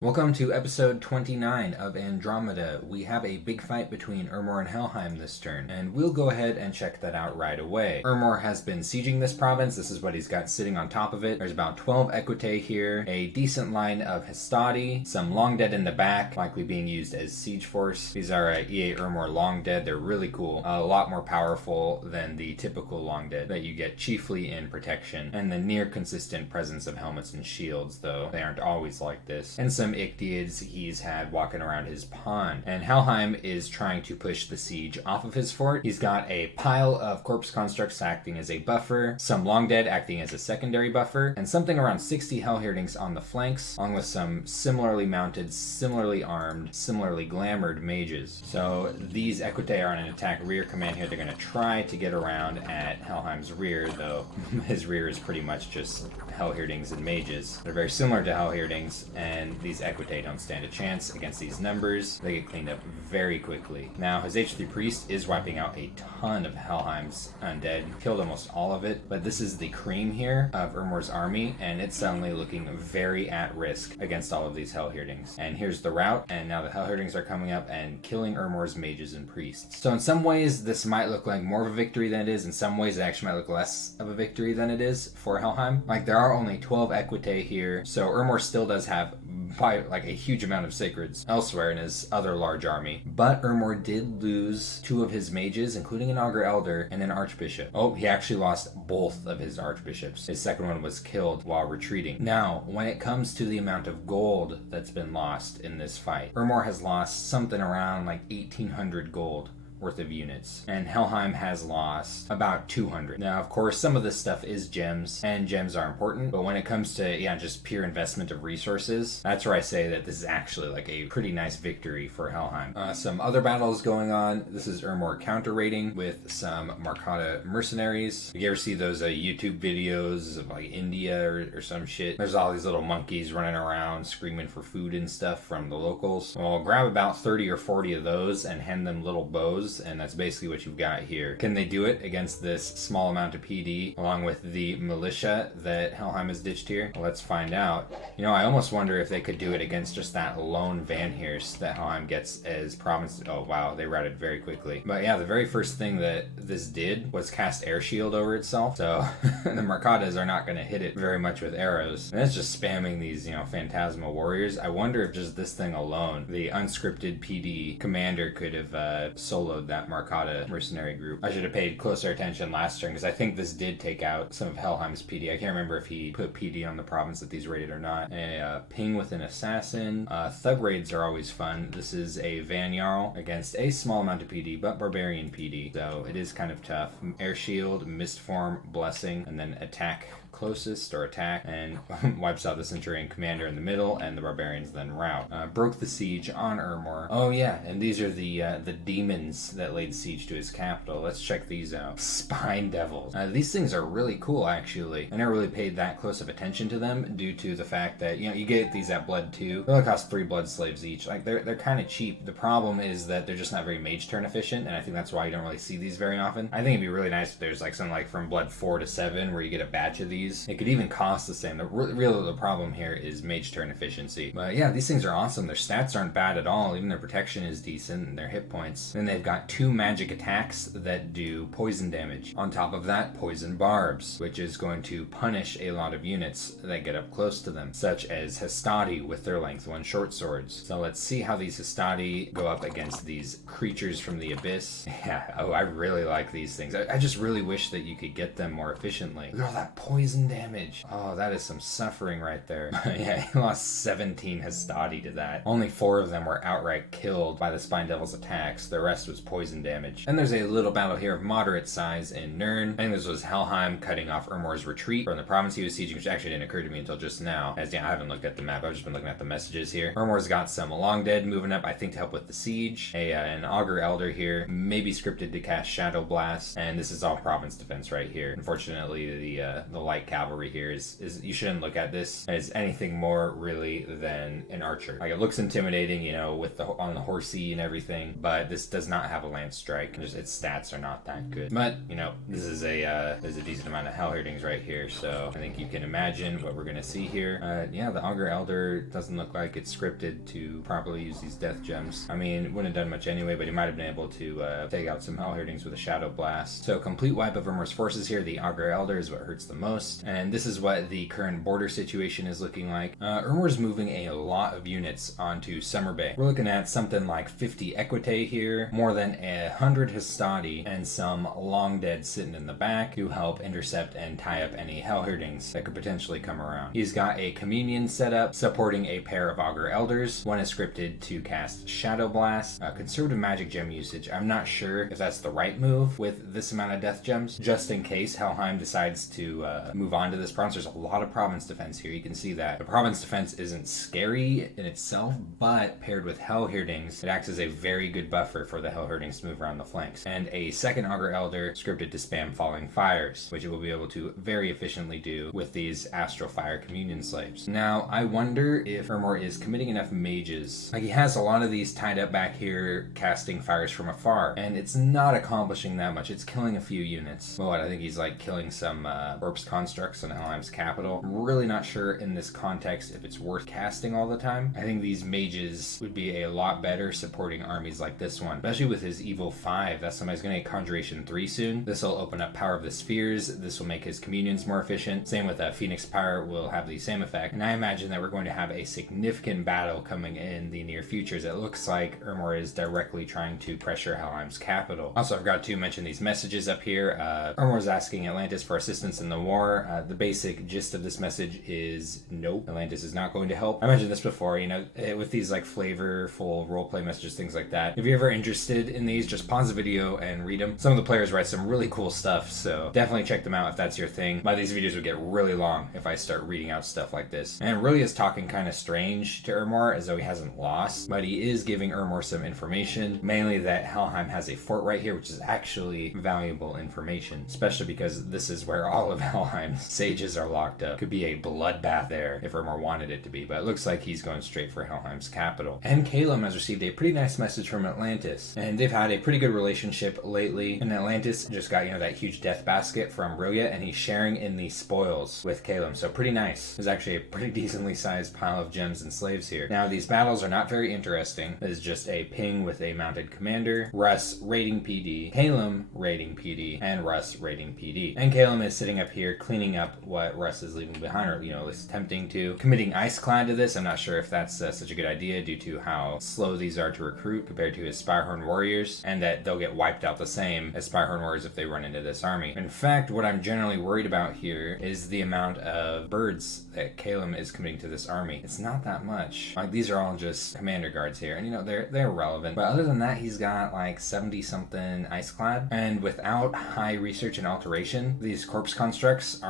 Welcome to episode 29 of Andromeda. We have a big fight between Ermor and Helheim this turn, and we'll go ahead and check that out right away. Ermor has been sieging this province. This is what he's got sitting on top of it. There's about 12 Equitae here, a decent line of Hastati, some Long Dead in the back, likely being used as siege force. These are EA Ermor Long Dead. They're really cool, a lot more powerful than the typical Long Dead that you get chiefly in protection, and the near consistent presence of helmets and shields, though they aren't always like this. And some Ichthyids he's had walking around his pond. And Helheim is trying to push the siege off of his fort. He's got a pile of corpse constructs acting as a buffer, some Long Dead acting as a secondary buffer, and something around 60 Hellhirdings on the flanks, along with some similarly mounted, similarly armed, similarly glamoured mages. So these Equitae are on an attack rear command here. They're going to try to get around at Helheim's rear, though his rear is pretty much just Hellhirdings and mages. They're very similar to Hellhirdings, and these Equitae don't stand a chance against these numbers. They get cleaned up very quickly. Now, his H3 Priest is wiping out a ton of Helheim's undead, killed almost all of it, but this is the cream here of Ermor's army, and it's suddenly looking very at risk against all of these Hellhirdings. And here's the route, and now the Hellhirdings are coming up and killing Ermor's mages and priests. So in some ways, this might look like more of a victory than it is. In some ways, it actually might look less of a victory than it is for Helheim. Like, there are only 12 Equitae here, so Ermor still does have by like a huge amount of sacreds elsewhere in his other large army. But Ermor did lose 2 of his mages, including an Augur Elder and an Archbishop. Oh, he actually lost both of his Archbishops. His second one was killed while retreating. Now, when it comes to the amount of gold that's been lost in this fight, Ermor has lost something around like 1,800 gold worth of units, and Helheim has lost about 200. Now, of course, some of this stuff is gems, and gems are important, but when it comes to, just pure investment of resources, that's where I say that this is actually like a pretty nice victory for Helheim. Some other battles going on. This is Ermor counter-raiding with some Markata mercenaries. You ever see those YouTube videos of like India or some shit? There's all these little monkeys running around screaming for food and stuff from the locals. Well, grab about 30 or 40 of those and hand them little bows, and that's basically what you've got here. Can they do it against this small amount of PD along with the militia that Helheim has ditched here? Well, let's find out. I almost wonder if they could do it against just that lone Van Heerst that Helheim gets as province. Oh wow, they routed very quickly. But yeah, the very first thing that this did was cast air shield over itself, so the Markatas are not going to hit it very much with arrows, and it's just spamming these phantasmal warriors. I wonder if just this thing alone, the unscripted PD commander, could have soloed that Markata mercenary group. I should have paid closer attention last turn, because I think this did take out some of Helheim's PD. I can't remember if he put PD on the province that these raided or not. A ping with an assassin. Thug raids are always fun. This is a Van Jarl against a small amount of PD, but barbarian PD, so it is kind of tough. Air shield, mist form, blessing, and then attack closest or attack, and wipes out the Centurion commander in the middle, and the barbarians then rout. Broke the siege on Ermor. Oh yeah, and these are the demons that laid siege to his capital. Let's check these out. Spine devils. These things are really cool, actually. I never really paid that close of attention to them due to the fact that you get these at blood 2. They only cost 3 blood slaves each. Like, they're kind of cheap. The problem is that they're just not very mage turn efficient, and I think that's why you don't really see these very often. I think it'd be really nice if there's like something like from blood 4 to 7 where you get a batch of these. It could even cost the same. The problem here is mage turn efficiency. But yeah, these things are awesome. Their stats aren't bad at all. Even their protection is decent, and their hit points. Then they've got 2 magic attacks that do poison damage. On top of that, poison barbs, which is going to punish a lot of units that get up close to them, such as Hastati with their length 1 short swords. So let's see how these Hastati go up against these creatures from the abyss. Yeah, I really like these things. I just really wish that you could get them more efficiently. Look at all that poison damage. Oh, that is some suffering right there. Yeah, he lost 17 Hastati to that. Only 4 of them were outright killed by the Spine Devil's attacks. The rest was poison damage. And there's a little battle here of moderate size in Nirn. I think this was Helheim cutting off Ermor's retreat from the province he was sieging, which actually didn't occur to me until just now. As I haven't looked at the map, I've just been looking at the messages here. Ermor's got some Long Dead moving up, I think, to help with the siege. An Augur Elder here, maybe scripted to cast Shadow Blast, and this is all province defense right here. Unfortunately, the light light cavalry here is you shouldn't look at this as anything more really than an archer. Like, it looks intimidating, you know, with on the horsey and everything, but this does not have a lance strike. Just its stats are not that good. But you know, this is there's a decent amount of Hellherdings right here, so I think you can imagine what we're gonna see here. Yeah, the Augur Elder doesn't look like it's scripted to properly use these death gems. I mean, it wouldn't have done much anyway, but he might have been able to take out some Hellherdings with a Shadow Blast. So complete wipe of Urmor's forces here. The Augur Elder is what hurts the most, and this is what the current border situation is looking like. Urmor's moving a lot of units onto Summer Bay. We're looking at something like 50 Equite here, more than 100 Hastati, and some Long Dead sitting in the back who help intercept and tie up any Hellherdings that could potentially come around. He's got a Communion set up supporting a pair of Augur Elders. One is scripted to cast Shadow Blast. Conservative magic gem usage. I'm not sure if that's the right move with this amount of death gems, just in case Helheim decides to move on to this province. There's a lot of province defense here. You can see that. The province defense isn't scary in itself, but paired with Hellherdings, it acts as a very good buffer for the Hellherdings to move around the flanks. And a second Augur Elder scripted to spam Falling Fires, which it will be able to very efficiently do with these Astral Fire Communion Slaves. Now, I wonder if Urmor is committing enough mages. Like, he has a lot of these tied up back here casting fires from afar, and it's not accomplishing that much. It's killing a few units. Well, I think he's like killing some corpse constructs in Helheim's capital. I'm really not sure in this context if it's worth casting all the time. I think these mages would be a lot better supporting armies like this one, especially with his Evil 5. That's somebody's going to get Conjuration 3 soon. This will open up Power of the Spheres. This will make his communions more efficient. Same with Phoenix Power will have the same effect. And I imagine that we're going to have a significant battle coming in the near future. It looks like Urmor is directly trying to pressure Helheim's capital. Also, I forgot to mention these messages up here. Urmor is asking Atlantis for assistance in the war. The basic gist of this message is nope, Atlantis is not going to help. I mentioned this before, you know, with these like flavorful roleplay messages, things like that. If you're ever interested in these, just pause the video and read them. Some of the players write some really cool stuff, so definitely check them out if that's your thing. But these videos would get really long if I start reading out stuff like this. And it really is talking kind of strange to Urmor, as though he hasn't lost, but he is giving Urmor some information, mainly that Helheim has a fort right here, which is actually valuable information, especially because this is where all of Helheim's sages are locked up. Could be a bloodbath there if Urmor wanted it to be, but it looks like he's going straight for Helheim's capital. And Calum has received a pretty nice message from Atlantis, and they've had a pretty good relationship lately. And Atlantis just got, you know, that huge death basket from Rilya, and he's sharing in the spoils with Calum, so pretty nice. There's actually a pretty decently sized pile of gems and slaves here. Now, these battles are not very interesting. It's just a ping with a mounted commander, Russ raiding PD, Calum raiding PD, and Russ raiding PD. And Calum is sitting up here cleaning up what Russ is leaving behind, or, you know, is attempting to. Committing Iceclad to this, I'm not sure if that's such a good idea due to how slow these are to recruit compared to his Spirehorn warriors, and that they'll get wiped out the same as Spirehorn warriors if they run into this army. In fact, what I'm generally worried about here is the amount of birds that Calum is committing to this army. It's not that much. Like, these are all just commander guards here, and you know, they're relevant. But other than that, he's got like 70 something Iceclad, and without high research and alteration, these corpse constructs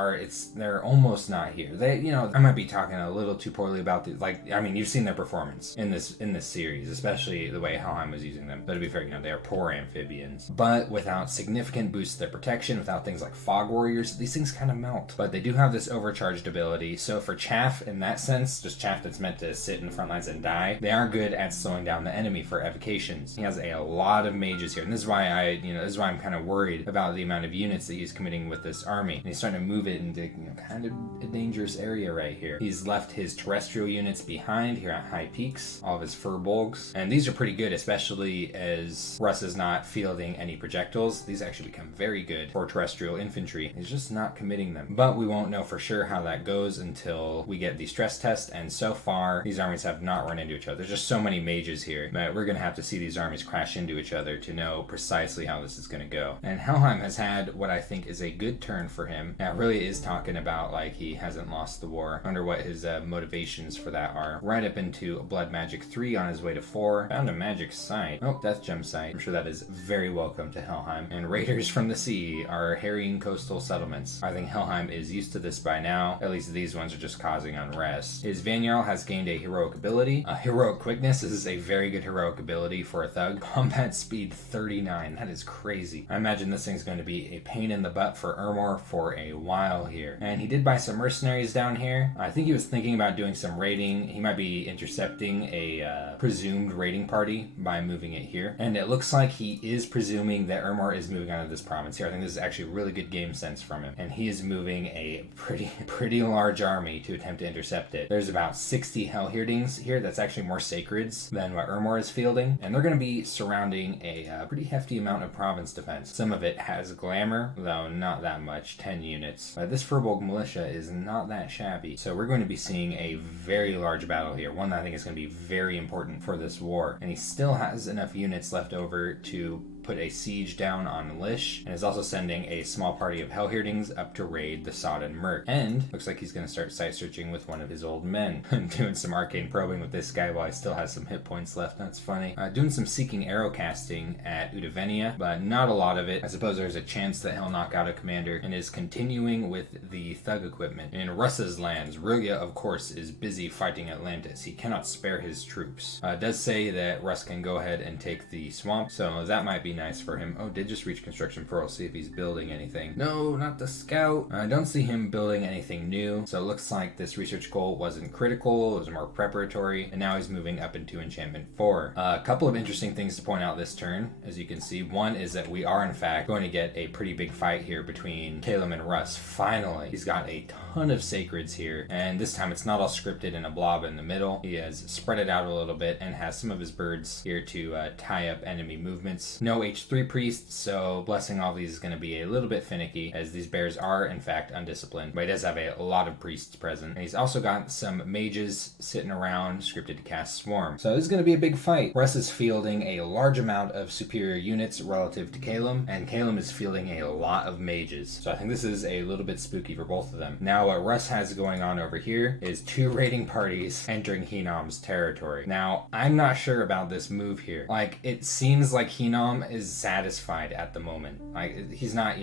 they're almost not here. They, you know, I might be talking a little too poorly about these. Like, I mean, you've seen their performance in this series, especially the way Helheim was using them. But to be fair, you know, they are poor amphibians. But without significant boosts to their protection, without things like fog warriors, these things kind of melt. But they do have this overcharged ability. So for chaff, in that sense, just chaff that's meant to sit in the front lines and die, they are good at slowing down the enemy for evocations. He has a lot of mages here, and this is why I'm kind of worried about the amount of units that he's committing with this army. And he's starting to move it into, you know, kind of a dangerous area right here. He's left his terrestrial units behind here at High Peaks, all of his furbolgs, and these are pretty good, especially as Russ is not fielding any projectiles. These actually become very good for terrestrial infantry. He's just not committing them. But we won't know for sure how that goes until we get the stress test, and so far these armies have not run into each other. There's just so many mages here that we're gonna have to see these armies crash into each other to know precisely how this is gonna go. And Helheim has had what I think is a good turn for him. Now, it really is talking about like he hasn't lost the war. I wonder what his motivations for that are. Right up into Blood Magic 3 on his way to 4. Found a magic site. Oh, Death Gem site. I'm sure that is very welcome to Helheim. And raiders from the sea are harrying coastal settlements. I think Helheim is used to this by now. At least these ones are just causing unrest. His Vanjarl has gained a heroic ability. Heroic quickness. This is a very good heroic ability for a thug. Combat speed 39. That is crazy. I imagine this thing's going to be a pain in the butt for Urmor for a while. while here. And he did buy some mercenaries down here. I think he was thinking about doing some raiding. He might be intercepting a presumed raiding party by moving it here. And it looks like he is presuming that Ermor is moving out of this province here. I think this is actually really good game sense from him. And he is moving a pretty large army to attempt to intercept it. There's about 60 Hellhirdings here. That's actually more sacreds than what Ermor is fielding. And they're going to be surrounding a pretty hefty amount of province defense. Some of it has glamour, though not that much, 10 units. This Furbolg militia is not that shabby. So we're going to be seeing a very large battle here, one that I think is going to be very important for this war. And he still has enough units left over to put a siege down on Lish, and is also sending a small party of Hellhirdings up to raid the Sodden Merc. And looks like he's going to start site searching with one of his old men. Doing some arcane probing with this guy while he still has some hit points left. That's funny. Doing some seeking arrow casting at Udavenia, but not a lot of it. I suppose there's a chance that he'll knock out a commander, and is continuing with the thug equipment. In Russ's lands, Rilya, of course, is busy fighting Atlantis. He cannot spare his troops. It does say that Russ can go ahead and take the swamp, so that might be nice for him. Oh, did just reach construction pearl. See if he's building anything. No, not the scout. I don't see him building anything new, so it looks like this research goal wasn't critical. It was more preparatory, and now he's moving up into enchantment 4. A couple of interesting things to point out this turn, as you can see. One is that we are in fact going to get a pretty big fight here between Calum and Russ. Finally, he's got a ton of sacreds here, and this time it's not all scripted in a blob in the middle. He has spread it out a little bit and has some of his birds here to tie up enemy movements. No H3 priests, so blessing all these is going to be a little bit finicky, as these bears are in fact undisciplined, but he does have a lot of priests present. And he's also got some mages sitting around scripted to cast Swarm. So this is going to be a big fight. Russ is fielding a large amount of superior units relative to Calum, and Calum is fielding a lot of mages. So I think this is a little bit spooky for both of them. Now what Russ has going on over here is 2 raiding parties entering Henom's territory. Now I'm not sure about this move here. Like, it seems like Henom is satisfied at the moment. Like, he's not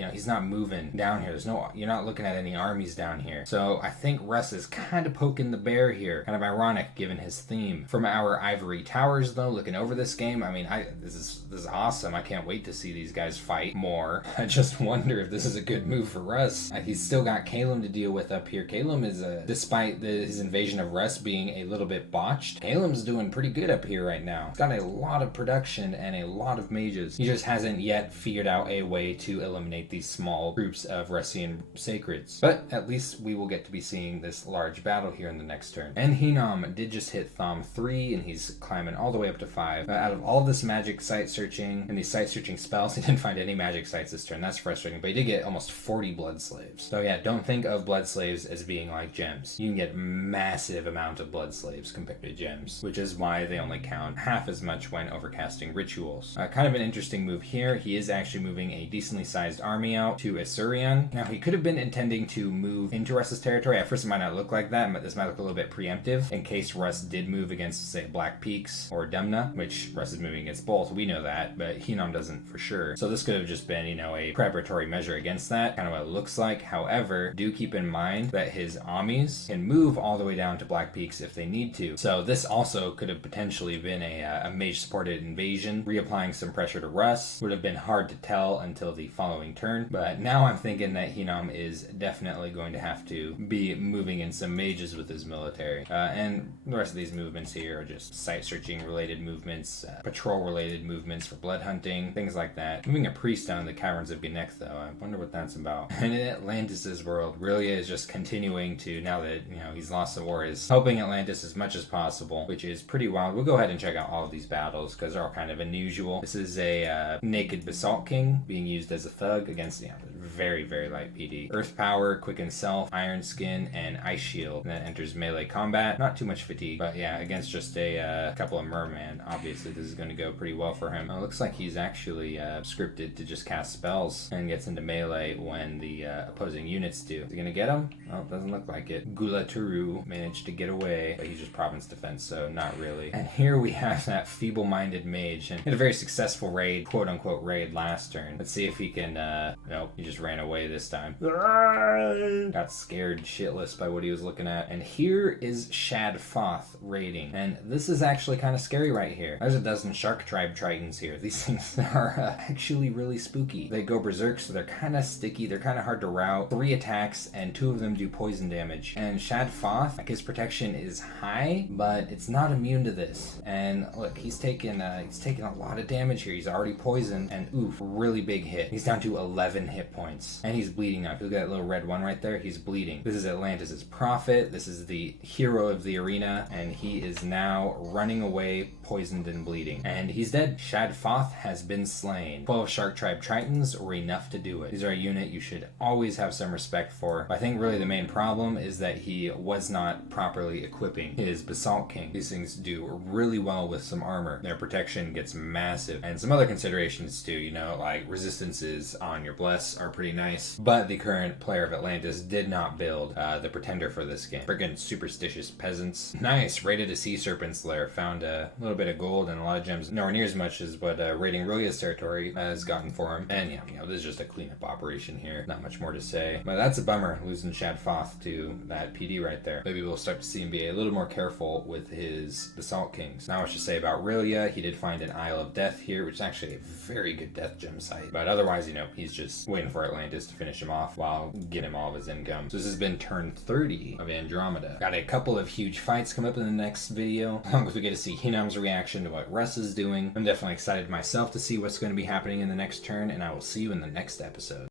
moving down here. You're not looking at any armies down here. So I think Russ is kind of poking the bear here. Kind of ironic given his theme. From our ivory towers though, looking over this game, I mean, this is awesome. I can't wait to see these guys fight more. I just wonder if this is a good move for Russ. He's still got Calum to deal with up here. Calum is, despite his invasion of Russ being a little bit botched, Calum's doing pretty good up here right now. He's got a lot of production and a lot of mages. He just hasn't yet figured out a way to eliminate these small groups of Russian sacreds. But at least we will get to be seeing this large battle here in the next turn. And Henom did just hit Thom 3, and he's climbing all the way up to 5. Out of all this magic site searching and these site searching spells, he didn't find any magic sites this turn. That's frustrating, but he did get almost 40 blood slaves. So yeah, don't think of blood slaves as being like gems. You can get massive amount of blood slaves compared to gems, which is why they only count half as much when overcasting rituals. Kind of an interesting move here. He is actually moving a decently sized army out to Isurian. Now he could have been intending to move into Russ's territory. At first it might not look like that, but this might look a little bit preemptive in case Russ did move against, say, Black Peaks or Demna, which Russ is moving against both. We know that, but Henom doesn't for sure. So this could have just been, a preparatory measure against that, kind of what it looks like. However, do keep in mind that his armies can move all the way down to Black Peaks if they need to. So this also could have potentially been a mage-supported invasion. Reapplying some pressure to Russ would have been hard to tell until the following turn, but now I'm thinking that Henom is definitely going to have to be moving in some mages with his military. And the rest of these movements here are just site-searching related movements, patrol-related movements for blood hunting, things like that. Moving a priest down in the Caverns of Gnek, though, I wonder what that's about. And in Atlantis' world, Rilya is just continuing to, now that, he's lost the war, is helping Atlantis as much as possible, which is pretty wild. We'll go ahead and check out all of these battles, because they're all kind of unusual. This is a Naked Basalt King being used as a thug against, very, very light PD. Earth Power, Quicken Self, Iron Skin, and Ice Shield. And that enters melee combat. Not too much fatigue, but yeah, against just a couple of Merman, obviously this is going to go pretty well for him. It looks like he's actually scripted to just cast spells and gets into melee when the opposing units do. Is he going to get him? Well, it doesn't look like it. Gula Turu managed to get away, but he's just province defense, so not really. And here we have that feeble-minded mage, and he had a very successful raid, quote-unquote raid, last turn. Let's see if he can, nope, he just just ran away this time. Got scared shitless by what he was looking at. And here is Shad Foth raiding. And this is actually kind of scary right here. There's a dozen Shark Tribe Tritons here. These things are actually really spooky. They go berserk, so they're kind of sticky. They're kind of hard to rout. 3 attacks, and 2 of them do poison damage. And Shad Foth, like, his protection is high, but it's not immune to this. And look, he's taking a lot of damage here. He's already poisoned, and oof, really big hit. He's down to 11 hit points, and he's bleeding now. If you look at that little red one right there, he's bleeding. This is Atlantis' prophet. This is the hero of the arena, and he is now running away, poisoned and bleeding. And he's dead. Shad Foth has been slain. 12 Shark Tribe Tritons were enough to do it. These are a unit you should always have some respect for. I think really the main problem is that he was not properly equipping his Basalt King. These things do really well with some armor. Their protection gets massive. And some other considerations too, you know, like resistances on your Bless are pretty nice. But the current player of Atlantis did not build the Pretender for this game. Friggin' superstitious peasants. Nice, raided a Sea Serpent's lair. Found a little bit of gold and a lot of gems. Nowhere near as much as what raiding Rilia's territory has gotten for him. And yeah, you know, this is just a cleanup operation here. Not much more to say. But that's a bummer, losing Shad Foth to that PD right there. Maybe we'll start to see him be a little more careful with his Basalt Kings. Not much to say about Rilia. He did find an Isle of Death here, which is actually a very good death gem site. But otherwise, you know, he's just waiting for Atlantis to finish him off while getting him all of his income. So this has been turn 30 of Andromeda. Got a couple of huge fights coming up in the next video. As long as we get to see Hinam's reaction to what Russ is doing. I'm definitely excited myself to see what's going to be happening in the next turn, and I will see you in the next episode.